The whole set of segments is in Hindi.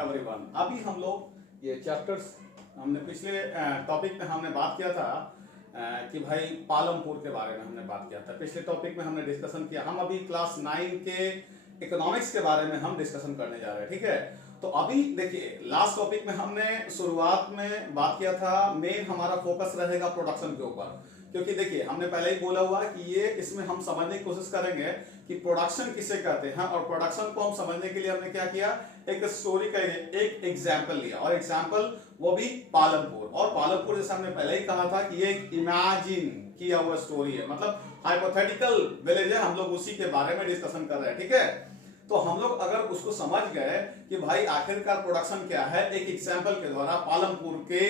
एवरीवन। अभी हम लोग ये चैप्टर्स हमने पिछले टॉपिक में हमने बात किया था कि भाई पालमपुर के बारे में हमने बात किया था। पिछले टॉपिक में हमने डिस्कशन किया। हम अभी क्लास 9 के इकोनॉमिक्स के बारे में हम डिस्कशन करने जा रहे हैं, ठीक है। तो अभी देखिए लास्ट टॉपिक में हमने शुरुआत में बात किया था, मेन हमारा फोकस रहेगा प्रोडक्शन के ऊपर, क्योंकि देखिए हमने पहले ही बोला हुआ कि ये इसमें हम समझने की कोशिश करेंगे कि प्रोडक्शन किसे कहते हैं, और प्रोडक्शन को हम समझने के लिए हमने क्या किया, एक स्टोरी का एक एग्जाम्पल लिया, और एग्जाम्पल वो भी पालमपुर। और पालमपुर जैसे हमने पहले ही कहा था कि ये एक इमेजिन किया हुआ स्टोरी है, मतलब हाइपोथेटिकल विलेज है, हम लोग उसी के बारे में डिस्कशन कर रहे हैं, ठीक है। तो हम लोग अगर उसको समझ गए कि भाई आखिरकार प्रोडक्शन क्या है, एक एग्जाम्पल के द्वारा पालमपुर के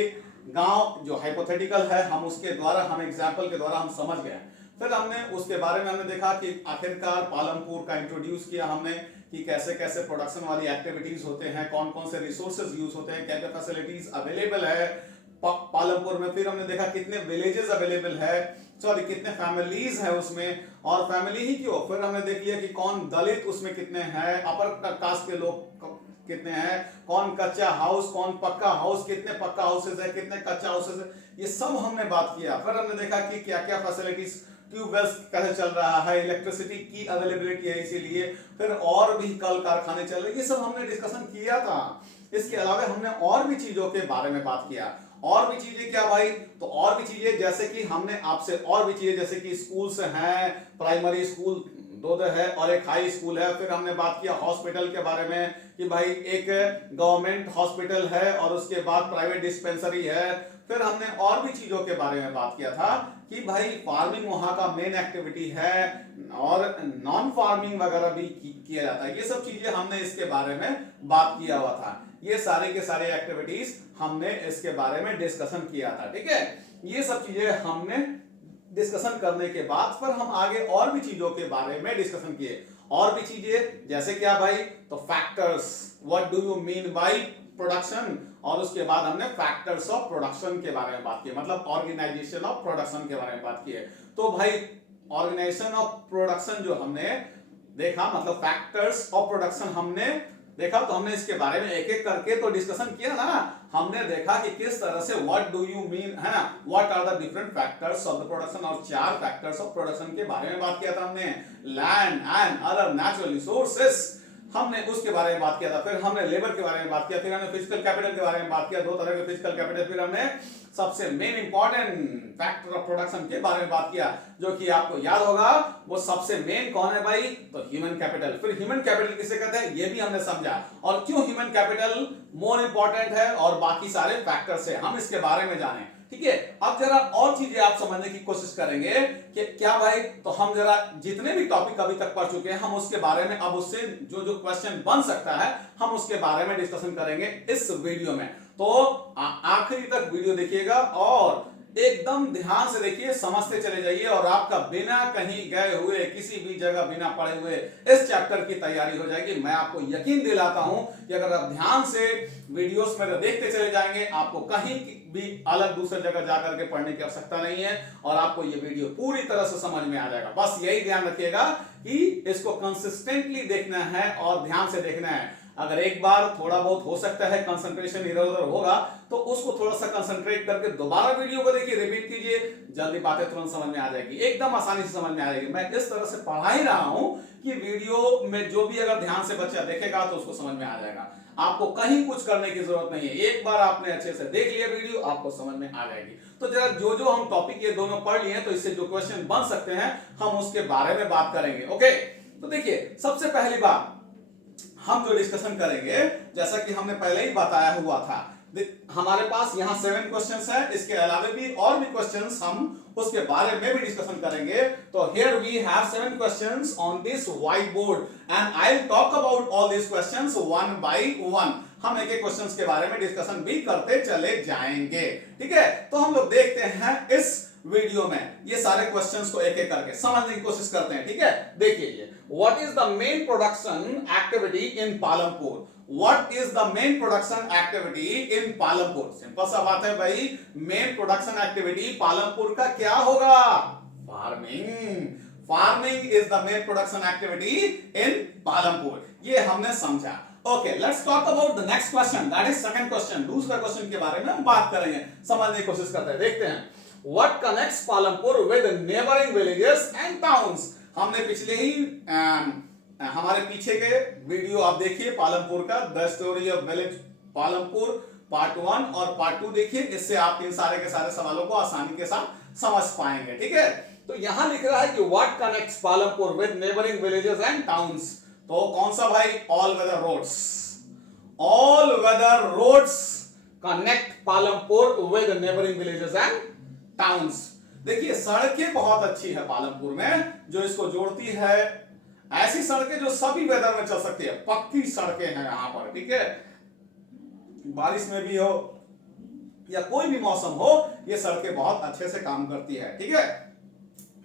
गांव जो हाइपोथेटिकल है, हम उसके द्वारा हम एग्जाम्पल के द्वारा हम समझ गए। फिर हमने उसके बारे में हमने देखा कि आखिरकार पालमपुर का इंट्रोड्यूस किया हमने कि कैसे कैसे प्रोडक्शन वाली एक्टिविटीज होते हैं, कौन कौन से रिसोर्सेज यूज होते हैं, क्या क्या फैसिलिटीज अवेलेबल है पालमपुर में। फिर हमने देखा कितने विलेजेस अवेलेबल है, सॉरी कितने फैमिलीज है उसमें, और फैमिली ही क्यों, फिर हमने देख लिया कि कौन दलित उसमें कितने हैं, अपर कास्ट के लोग कितने हैं, कौन कच्चा हाउस कौन पक्का हाउस, कितने पक्का हाउसेज है, कितने कच्चा हाउसेज है, ये सब हमने बात किया। फिर हमने देखा कि क्या क्या फैसिलिटीज, ट्यूबवेल्स कैसे चल रहा है, इलेक्ट्रिसिटी की अवेलेबिलिटी है इसीलिए, फिर और भी कल कारखाने चल रहे, ये सब हमने डिस्कशन किया था। इसके अलावा हमने और भी चीजों के बारे में बात किया। और भी चीजें क्या भाई, तो और भी चीजें जैसे कि हमने आपसे और भी चीजें जैसे कि स्कूल्स हैं, प्राइमरी स्कूल दो है और एक हाई स्कूल है। फिर हमने बात किया हॉस्पिटल के बारे में कि भाई एक गवर्नमेंट हॉस्पिटल है और उसके बाद प्राइवेट डिस्पेंसरी है। फिर हमने और भी चीजों के बारे में बात किया था कि भाई फार्मिंग वहां का मेन एक्टिविटी है और नॉन फार्मिंग वगैरह भी किया जाता है। ये सब चीजें हमने इसके बारे में बात किया हुआ था। ये सारे के सारे एक्टिविटीज हमने इसके बारे में डिस्कशन किया था, ठीक है। ये सब चीजें हमने डिस्कशन करने के बाद फिर हम आगे और भी चीजों के बारे में डिस्कशन किए। और भी चीजें जैसे क्या भाई, तो factors, what do you mean by production, और उसके बाद हमने फैक्टर्स ऑफ प्रोडक्शन के बारे में बात की, मतलब ऑर्गेनाइजेशन ऑफ प्रोडक्शन के बारे में बात की है। तो भाई ऑर्गेनाइजेशन ऑफ प्रोडक्शन जो हमने देखा, मतलब फैक्टर्स ऑफ प्रोडक्शन हमने देखा, तो हमने इसके बारे में एक एक करके तो डिस्कशन किया ना। हमने देखा कि किस तरह से व्हाट डू यू मीन है ना, what are the different factors of the production, और 4 फैक्टर्स ऑफ प्रोडक्शन के बारे में बात किया था हमने। Land and other natural resources, हमने उसके बारे में बात किया था। फिर हमने लेबर के बारे में बात किया, फिर हमने फिजिकल कैपिटल के बारे में बात किया, 2 तरह के फिजिकल कैपिटल। फिर हमने सबसे main important factor of production के बारे में बात किया, जो कि आपको याद होगा वो सबसे मेन कौन है भाई, तो ह्यूमन कैपिटल। फिर ह्यूमन कैपिटल किसे कहते हैं ये भी हमने समझा, और क्यों ह्यूमन कैपिटल मोर इंपॉर्टेंट है और बाकी सारे फैक्टर्स है, हम इसके बारे में जाने, ठीक है। अब जरा और चीजें आप समझने की कोशिश करेंगे कि क्या भाई, तो हम जरा जितने भी टॉपिक अभी तक पढ़ चुके हैं हम उसके बारे में, अब उससे जो जो क्वेश्चन बन सकता है हम उसके बारे में डिस्कशन करेंगे इस वीडियो में। तो आखिरी तक वीडियो देखिएगा और एकदम ध्यान से देखिए, समझते चले जाइए, और आपका बिना कहीं गए हुए, किसी भी जगह बिना पढ़े हुए इस चैप्टर की तैयारी हो जाएगी। मैं आपको यकीन दिलाता हूं कि अगर आप ध्यान से वीडियोस में देखते चले जाएंगे, आपको कहीं भी अलग दूसरे जगह जाकर के पढ़ने की आवश्यकता नहीं है, और आपको ये वीडियो पूरी तरह से समझ में आ जाएगा। बस यही ध्यान रखिएगा कि इसको कंसिस्टेंटली देखना है और ध्यान से देखना है। अगर एक बार थोड़ा बहुत हो सकता है कंसंट्रेशन इधर उधर होगा, तो उसको थोड़ा सा कंसंट्रेट करके दोबारा वीडियो को देखिए, रिपीट कीजिए, जल्दी बातें तुरंत समझ में आ जाएगी, एकदम आसानी से समझ में आ जाएगी। मैं इस तरह से पढ़ा ही रहा हूं कि वीडियो में जो भी अगर ध्यान से बच्चा देखेगा तो उसको समझ में आ जाएगा। आपको कहीं कुछ करने की जरूरत नहीं है, एक बार आपने अच्छे से देख लिया वीडियो, आपको समझ में आ जाएगी। तो जरा जो जो हम टॉपिक ये दोनों पढ़ लिए हैं, तो इससे जो क्वेश्चन बन सकते हैं हम उसके बारे में बात करेंगे, ओके। तो देखिए सबसे पहली बात हम जो डिस्कशन करेंगे, जैसा कि हमने पहले ही बताया हुआ था, हमारे पास यहाँ 7 क्वेश्चंस है, इसके अलावा भी और भी क्वेश्चंस हम उसके बारे में भी डिस्कशन करेंगे। तो here we have 7 questions on this whiteboard and I'll talk about all these questions one by one। हम एक एक क्वेश्चंस के बारे में डिस्कशन भी करते चले जाएंगे, ठीक है। तो हम लोग देखते हैं इस वीडियो में ये सारे क्वेश्चंस को एक एक करके समझने की कोशिश करते हैं, ठीक है। देखिए ये what is the main production activity in Palampur, what is the main production activity in Palampur. Simple सा बात है भाई, मेन प्रोडक्शन एक्टिविटी पालमपुर का क्या होगा, farming. Farming is the main production activity in Palampur, ये हमने समझा। Okay, let's talk about the next question, that is second question. दूसरा क्वेश्चन के बारे में हम बात करेंगे, समझने की कोशिश करते हैं। देखते हैं, what connects Palampur with neighbouring villages and towns. हमने पिछले ही हमारे पीछे के वीडियो आप देखिए पालमपुर का, the story of village Palampur part 1 और पार्ट 2 देखिए, इससे आप इन सारे के सारे सवालों को आसानी के साथ समझ पाएंगे। ठीक है, तो यहां लिख रहा है कि what connects Palampur with neighbouring villages and towns, तो कौन सा भाई, all weather roads. All weather roads connect Palampur with neighbouring villages and towns. देखिए सड़कें बहुत अच्छी है पालमपुर में, जो इसको जोड़ती है, ऐसी सड़कें जो सभी वेदर में चल सकती है, पक्की सड़कें हैं यहां पर। ठीक है, बारिश में भी हो या कोई भी मौसम हो, ये सड़कें बहुत अच्छे से काम करती है। ठीक है,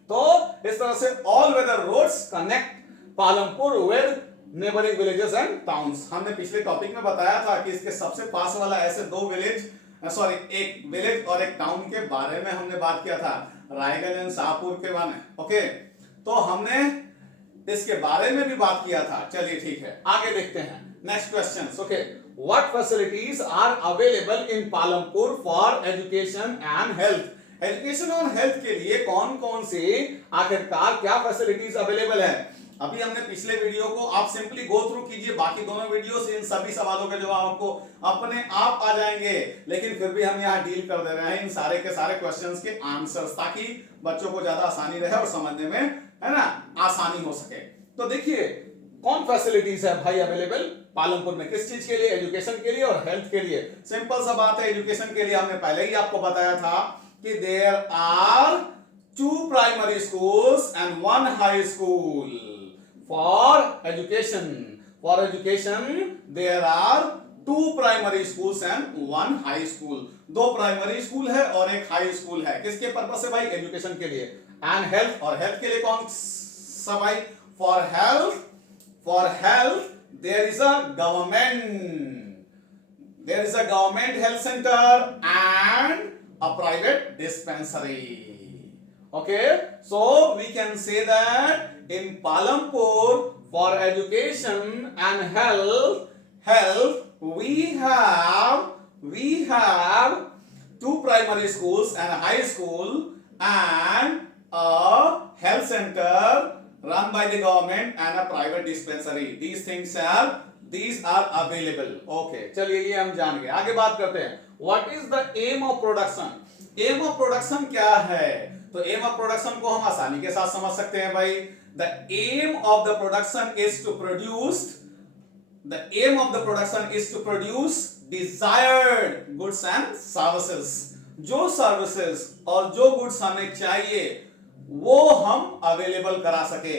तो इस तरह से all weather roads connect Palampur with neighbouring villages and towns. हमने पिछले टॉपिक में बताया था कि इसके सबसे पास वाला ऐसे दो विलेज, सॉरी एक विलेज और एक टाउन के बारे में हमने बात किया था, रायगंज एंड शाहपुर के बारे में। ओके, तो हमने इसके बारे में भी बात किया था। चलिए ठीक है, आगे देखते हैं next question. Okay, what facilities are available in Palampur for education and health. Education और हेल्थ के लिए कौन कौन से आखिरकार क्या फैसिलिटीज अवेलेबल है। अभी हमने पिछले वीडियो को आप सिंपली गो थ्रू कीजिए, बाकी दोनों वीडियो से इन सभी सवालों के जवाब आपको अपने आप आ जाएंगे, लेकिन फिर भी हम यहाँ डील कर दे रहे हैं इन सारे के सारे क्वेश्चंस के आंसर्स, ताकि बच्चों को ज्यादा आसानी रहे और समझने में, है ना, आसानी हो सके। तो देखिए कौन फैसिलिटीज है भाई अवेलेबल पालमपुर में, किस चीज के लिए, एजुकेशन के लिए और हेल्थ के लिए। सिंपल सा बात है, एजुकेशन के लिए हमने पहले ही आपको बताया था कि there are 2 primary schools and 1 high school. For education there are 2 primary schools and 1 high school। 2 primary school है और एक हाई स्कूल है, किसके पर्पस से भाई, एजुकेशन के लिए। एंड हेल्थ, और हेल्थ के लिए कौन सा भाई, for health there is a government health center and a private dispensary। Okay, so we can say that in Palampur for education and health we have 2 primary schools and a high school and a health center run by the government and a private dispensary। These are available। Okay, चलिए ये हम जान गए, आगे बात करते हैं। What is the aim of production? Aim of production क्या है, तो एम ऑफ प्रोडक्शन को हम आसानी के साथ समझ सकते हैं भाई, the aim of the production is to produce desired goods and services. जो सर्विसेज और जो गुड्स हमें चाहिए वो हम अवेलेबल करा सके,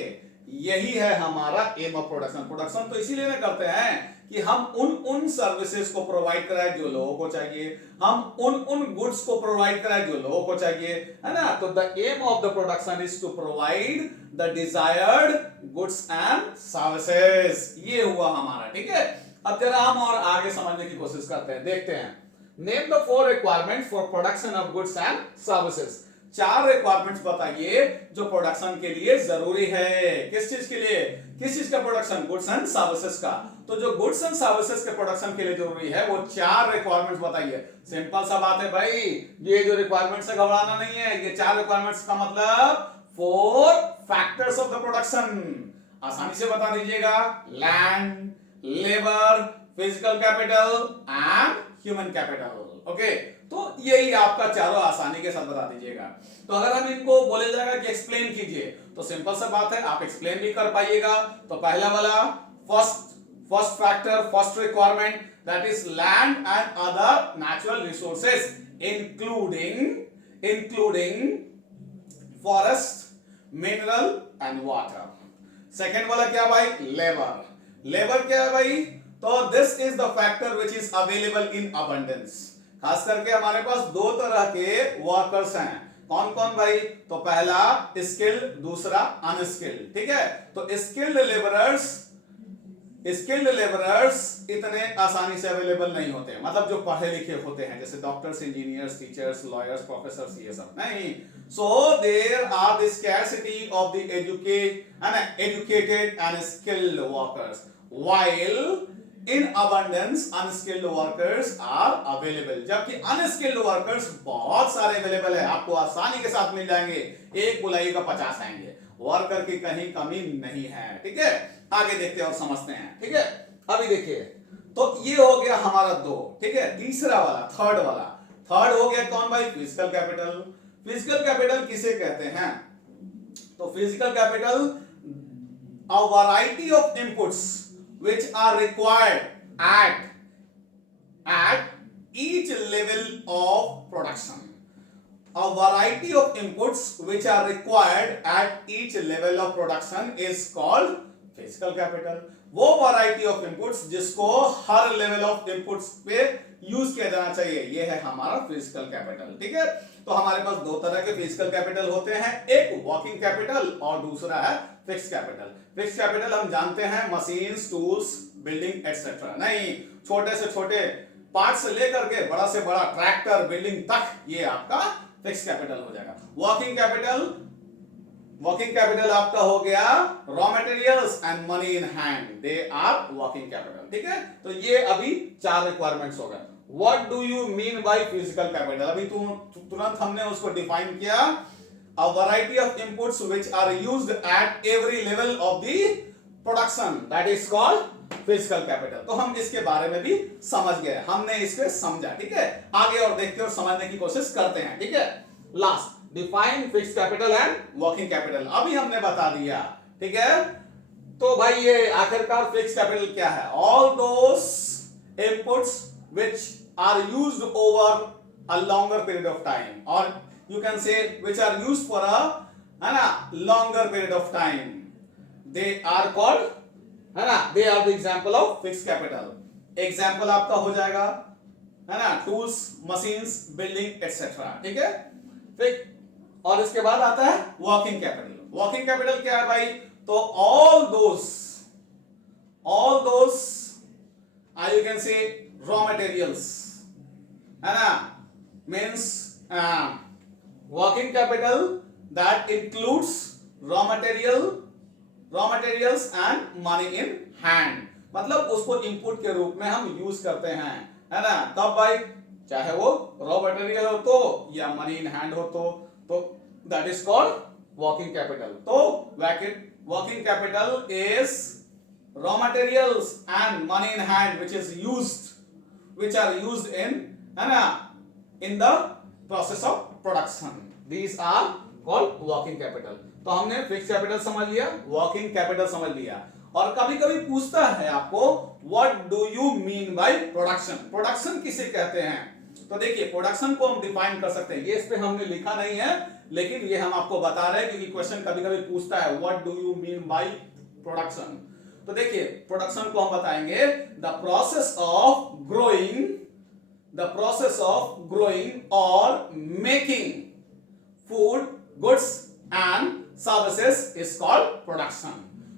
यही है हमारा एम ऑफ प्रोडक्शन। प्रोडक्शन तो इसीलिए ना करते हैं कि हम उन सर्विसेज को प्रोवाइड कराएं जो लोगों को चाहिए, हम उन गुड्स को प्रोवाइड कराएं जो लोगों को चाहिए, है ना। तो the aim of the production is to provide the desired goods and services, ये हुआ हमारा। ठीक है, अब जरा हम और आगे समझने की कोशिश करते हैं, देखते हैं। Name the 4 requirements for production of goods and services. 4 requirements बताइए जो प्रोडक्शन के लिए जरूरी है। किस चीज के लिए, किस चीज का प्रोडक्शन, गुड्स एंड सर्विसेज का। तो जो गुड्स एंड सर्विसेज के प्रोडक्शन के लिए जरूरी है वो 4 रिक्वायरमेंट्स बताइए। सिंपल सा बात है भाई, ये जो रिक्वायरमेंट्स है घबराना नहीं है, ये 4 रिक्वायरमेंट्स का मतलब 4 फैक्टर्स ऑफ द प्रोडक्शन। आसानी से बता दीजिएगा, land, labour, physical capital and human capital. Okay, तो यही आपका चारों आसानी के साथ बता दीजिएगा। तो अगर हम इनको बोले जाएगा कि एक्सप्लेन कीजिए, तो सिंपल सा बात है, आप एक्सप्लेन भी कर पाइएगा। तो पहला वाला first factor, first requirement, that is land and other natural resources including forest, mineral and water. Second वाला क्या भाई, लेबर। लेबर क्या है भाई, तो this is the factor which is available in abundance. खास करके हमारे पास 2 तरह के वर्कर्स हैं। कौन कौन भाई, तो पहला स्किल्ड, दूसरा अनस्किल्ड। ठीक है, तो स्किल्ड लेबरर्स इतने आसानी से अवेलेबल नहीं होते, मतलब जो पढ़े लिखे होते हैं, जैसे doctors, engineers, teachers, lawyers, professors, ये सब नहीं। So there are the scarcity of the educated and skilled workers, while in abundance unskilled workers are available, जबकि अनस्किल्ड वर्कर्स बहुत सारे अवेलेबल है, आपको आसानी के साथ मिल जाएंगे, एक बुलाई का 50 आएंगे, वर्कर की कहीं कमी नहीं है। ठीक है, आगे देखते हैं और समझते हैं। ठीक है, अभी देखिए, तो ये हो गया हमारा दो। ठीक है, तीसरा वाला, थर्ड हो गया कौन भाई? Physical capital. फिजिकल कैपिटल किसे कहते हैं? तो physical capital a variety of inputs which are required at each level of production. A variety of inputs which are required at each level of production is called physical capital. वो variety of inputs जिसको हर level of inputs पे यूज किया जाना चाहिए, ये है हमारा फिजिकल कैपिटल। ठीक है, तो हमारे पास दो तरह के फिजिकल कैपिटल होते हैं, एक वर्किंग कैपिटल और दूसरा है फिक्स्ड कैपिटल। फिक्स्ड कैपिटल हम जानते हैं मशीन्स, टूल्स, बिल्डिंग एक्सेट्रा। नहीं, छोटे से छोटे पार्ट से लेकर के बड़ा से बड़ा ट्रैक्टर, बिल्डिंग तक, ये आपका फिक्स्ड कैपिटल हो जाएगा। वर्किंग कैपिटल आपका हो गया raw materials and money in hand, they are working capital. ठीक है, तो ये अभी 4 रिक्वायरमेंट्स हो गए। What do you mean by physical capital? अभी तुरंत हमने उसको डिफाइन किया, a variety of inputs which are used at every level of the production, that is called physical capital। तो हम इसके बारे में भी समझ गए, हमने इसको समझा। ठीक है, आगे और देखते और समझने की कोशिश करते हैं। ठीक है, last define fixed capital and working capital अभी हमने बता दिया। ठीक है, तो भाई ये आखिरकार फिक्स्ड कैपिटल क्या है? All those inputs which are used over a longer period of time, or you can say which are used for a longer period of time, they are called, है ना, they are the example of fixed capital। Example आपका हो जाएगा, है ना, टूल्स, मशीन्स, बिल्डिंग एक्सेट्रा। ठीक है, फिर और इसके बाद आता है वर्किंग कैपिटल। वर्किंग कैपिटल क्या है भाई? तो all those you can say raw materials, है ना, means working capital that includes raw materials and money in hand, मतलब उसको इनपुट के रूप में हम यूज करते हैं, है ना। तब भाई चाहे वो रॉ मटेरियल हो तो या मनी इन हैंड हो तो that is called working capital. तो working capital is raw materials and money in hand which are used in the process of production, these are called working capital। तो हमने फिक्स्ड कैपिटल समझ लिया, वर्किंग कैपिटल समझ लिया, और कभी कभी पूछता है आपको what do you mean by production? Production किसे कहते हैं? तो देखिए, प्रोडक्शन को हम डिफाइन कर सकते हैं, ये इस पे हमने लिखा नहीं है, लेकिन ये हम आपको बता रहे हैं क्योंकि क्वेश्चन कभी कभी पूछता है what do you mean by production. तो देखिए, प्रोडक्शन को हम बताएंगे द प्रोसेस ऑफ ग्रोइंग और making food, goods and services is called production.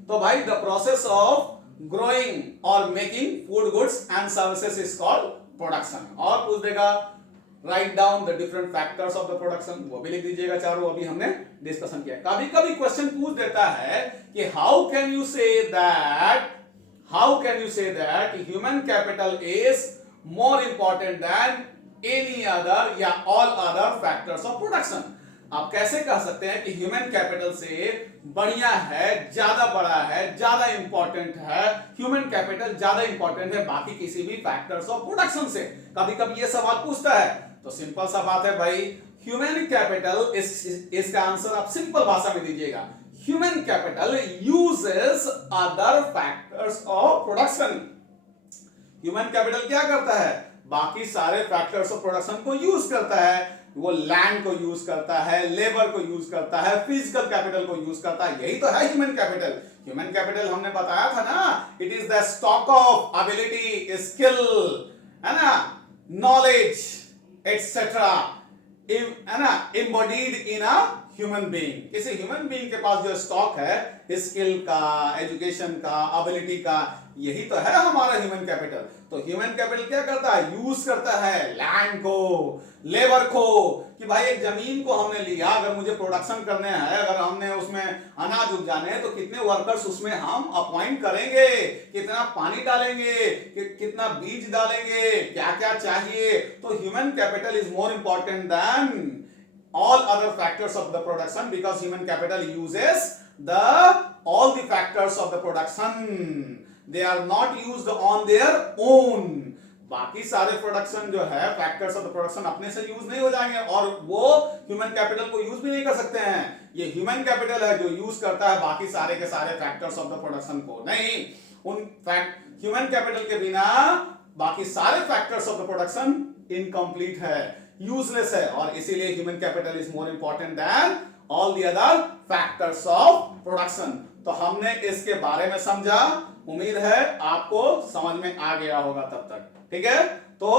तो भाई द प्रोसेस ऑफ ग्रोइंग और making food, goods and services is called production. और पूछ देगा write down the different factors of the production, वो भी लिख दीजिएगा चारों, अभी हमने डिस्कशन किया। कभी कभी क्वेश्चन पूछ देता है कि how can you say that human capital is more important than any other या all other factors of production. आप कैसे कह सकते हैं कि ह्यूमन कैपिटल से बढ़िया है, ज्यादा बड़ा है, ज्यादा इंपॉर्टेंट है, ह्यूमन कैपिटल ज्यादा इंपॉर्टेंट है बाकी किसी भी फैक्टर्स ऑफ प्रोडक्शन से? कभी कभी ये सवाल पूछता है, तो सिंपल सा बात है भाई, ह्यूमन कैपिटल, इसका आंसर आप सिंपल भाषा में दीजिएगा, human capital uses other factors of production. Human capital क्या करता है? बाकी सारे फैक्टर्स ऑफ प्रोडक्शन को यूज करता है, वो लैंड को यूज करता है, लेबर को यूज करता है, फिजिकल कैपिटल को यूज करता है, यही तो है ह्यूमन कैपिटल। ह्यूमन कैपिटल हमने बताया था ना, it is the stock of ability, skill, है ना, नॉलेज एक्सेट्रा, है ना, embodied in a human being. किसी ह्यूमन बीइंग के पास जो स्टॉक है, स्किल का, एजुकेशन का, एबिलिटी का, यही तो है हमारा ह्यूमन कैपिटल। तो ह्यूमन कैपिटल क्या करता है, यूज करता है लैंड को, लेबर को, कि भाई एक जमीन को हमने लिया, अगर मुझे प्रोडक्शन करने हैं, अगर हमने उसमें अनाज उपजाने हैं, तो कितने वर्कर्स उसमें हम अपॉइंट करेंगे, कितना पानी डालेंगे, कितना बीज डालेंगे, क्या क्या चाहिए। तो human capital is more important than all other factors of the production, because human capital uses all the factors of the production, they are not used on their own। बाकी सारे प्रोडक्शन जो है, फैक्टर्स ऑफ द प्रोडक्शन अपने से यूज नहीं हो जाएंगे और वो ह्यूमन कैपिटल को यूज भी नहीं कर सकते हैं। ये ह्यूमन कैपिटल है जो यूज करता है बाकी सारे के सारे फैक्टर्स ऑफ द प्रोडक्शन को। नहीं, उन ह्यूमन कैपिटल के बिना बाकी सारे factors of the production incomplete है, यूजलेस है, और इसीलिए human capital is more important than all the other factors of production. तो हमने इसके बारे में समझा, उम्मीद है आपको समझ में आ गया होगा तब तक, ठीक है। तो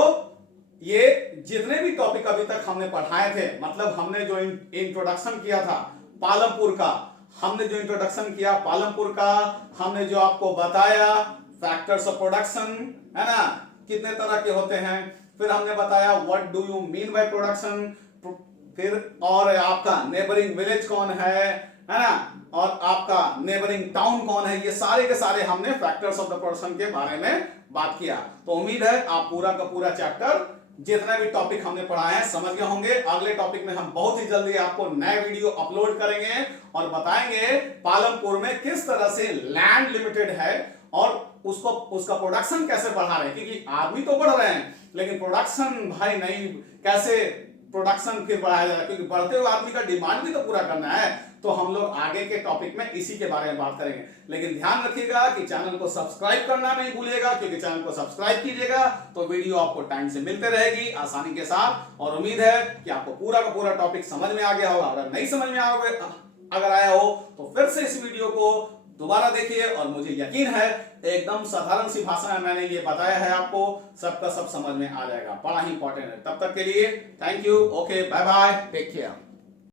ये जितने भी टॉपिक अभी तक हमने पढ़ाए थे, मतलब हमने जो इंट्रोडक्शन किया था पालमपुर का, हमने जो इंट्रोडक्शन किया पालमपुर का, हमने जो आपको बताया फैक्टर्स ऑफ प्रोडक्शन, है ना, कितने तरह के होते हैं, फिर हमने बताया what do you mean by production, फिर और आपका नेबरिंग विलेज कौन है ना, और आपका नेबरिंग टाउन कौन है, ये सारे के सारे हमने फैक्टर्स ऑफ द प्रोडक्शन के बारे में बात किया। तो उम्मीद है आप पूरा का पूरा चैप्टर जितने भी टॉपिक हमने पढ़ाए हैं समझ गए होंगे। अगले टॉपिक में हम बहुत ही जल्दी आपको नए वीडियो अपलोड करेंगे और बताएंगे पालमपुर में किस तरह से लैंड लिमिटेड है और उसका प्रोडक्शन कैसे बढ़ा रहे हैं, क्योंकि आदमी तो बढ़ रहे हैं लेकिन प्रोडक्शन भाई नहीं, कैसे प्रोडक्शन फिर बढ़ाया जाए, क्योंकि बढ़ते हुए आदमी का डिमांड भी तो पूरा करना है। तो हम लोग आगे के टॉपिक में इसी के बारे में बात करेंगे। लेकिन ध्यान रखिएगा कि चैनल को सब्सक्राइब करना नहीं भूलिएगा, क्योंकि चैनल को सब्सक्राइब कीजिएगा तो वीडियो आपको टाइम से मिलते रहेगी आसानी के साथ। और उम्मीद है कि आपको पूरा का पूरा टॉपिक समझ में आ गया होगा। अगर नहीं समझ में अगर आया हो तो फिर से इस वीडियो को दोबारा देखिए, और मुझे यकीन है एकदम साधारण सी भाषा में मैंने ये बताया है, आपको सबका सब समझ में आ जाएगा। बड़ा ही इंपॉर्टेंट है। तब तक के लिए thank you, okay, bye bye, take care.